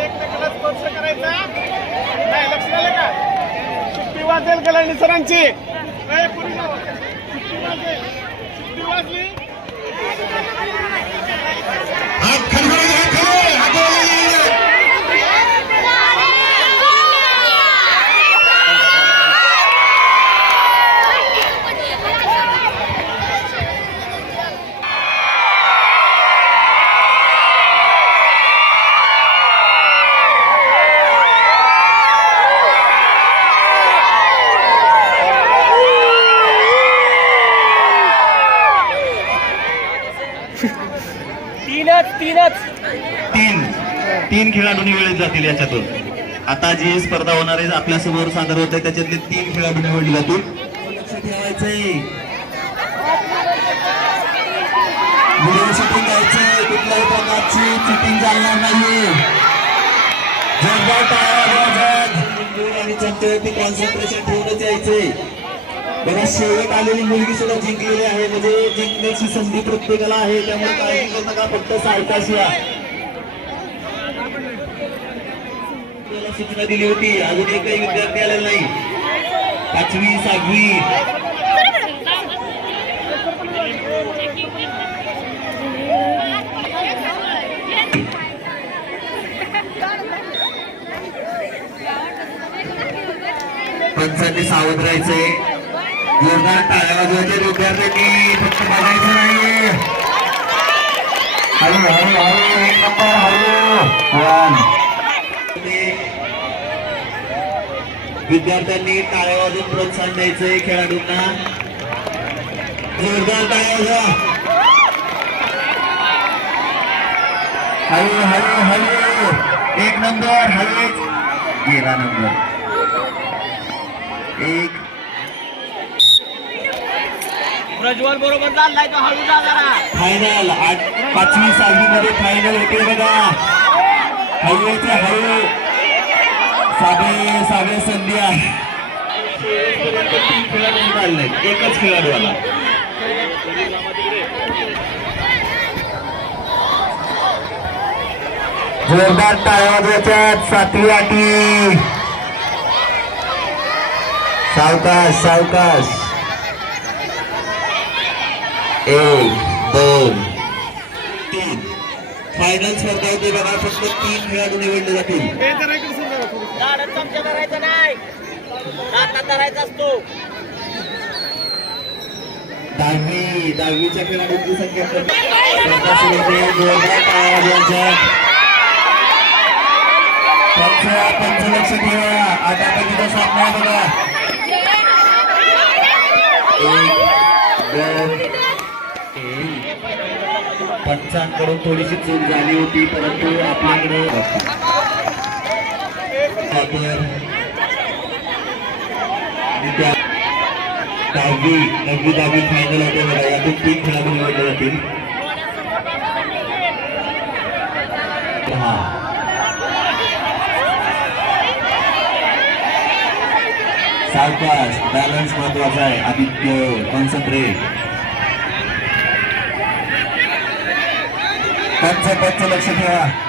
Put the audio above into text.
करायचा नाही लक्ष झालं का सुट्टी वाजेल गलांडी सरांची ए, पुढे जाऊ. सुट्टी वाजेल सुट्टी वाजली हात खाली करा, हात खाली. हात वर. तीनच. तीन. तीन खेळाडू निवडले जातील याच्यातून. आता जी स्पर्धा होणार आहे आपल्यासमोर सादर होत आहे त्याच्यातले तीन खेळाडू निवडले जातील. व्हिडिओ शूटिंग घ्यायचंय कुठल्याही प्रकारची चालणार जोरदार आणि कॉन्सन्ट्रेशन ठेवूनच यायचंय. बघा शेवट आलेली मुलगी सुद्धा जिंकलेली आहे. म्हणजे जिंकण्याची संधी प्रत्येकाला आहे. त्यामुळे काळजी करू नका फक्त सावकाश या. सूचना दिली होती. अजून एकही विद्यार्थी आलेला नाही. पाचवी सहावी. पंचांनी सावध राहायचंय. जोरदार टाळ्या वाजवायच्या विद्यार्थ्यांनी. फक्त बघायचं नाहीये हळू हळू हळू एक नंबर हळू. वन. विद्यार्थ्यांनी टाळ्या वाजवून प्रोत्साहन द्यायचंय खेळाडूंना. जोरदार टाळ्या वाजवा. हळू हळू हळू. एक नंबर हळू. एक गेला नंबर. एक प्रज्वल बरोबर चाललाय तो हळू जा जरा. फायनल आठ पाचवी सहावी मध्ये फायनल होते बघा. हळू ते हळू साबे साबे संधी आहे. तीन खेळाडू निघाले एकच खेळाडू आला जोरदार टाळ्या सातवी आठवी सावकाश सावकाश. एक दोन तीन फायनल स्पर्धा होते बघा फक्त तीन खेळाडू निवडले जातील हे नाही असतो दहावी दहावीच्या खेळाडूंची संख्या. पंच लक्ष ठेवा आहे बघा एक दोन तीन पंचांकडून थोडीशी चूक झाली होती परंतु आपल्याकडे दहावी नववी दहावी फायनल होते बघा यातून तीन खेळाडू निवडले जातील. सावकाश बॅलन्स महत्त्वाचा आहे. आदित्य कॉन्सन्ट्रेट पंच पंच लक्ष ठेवा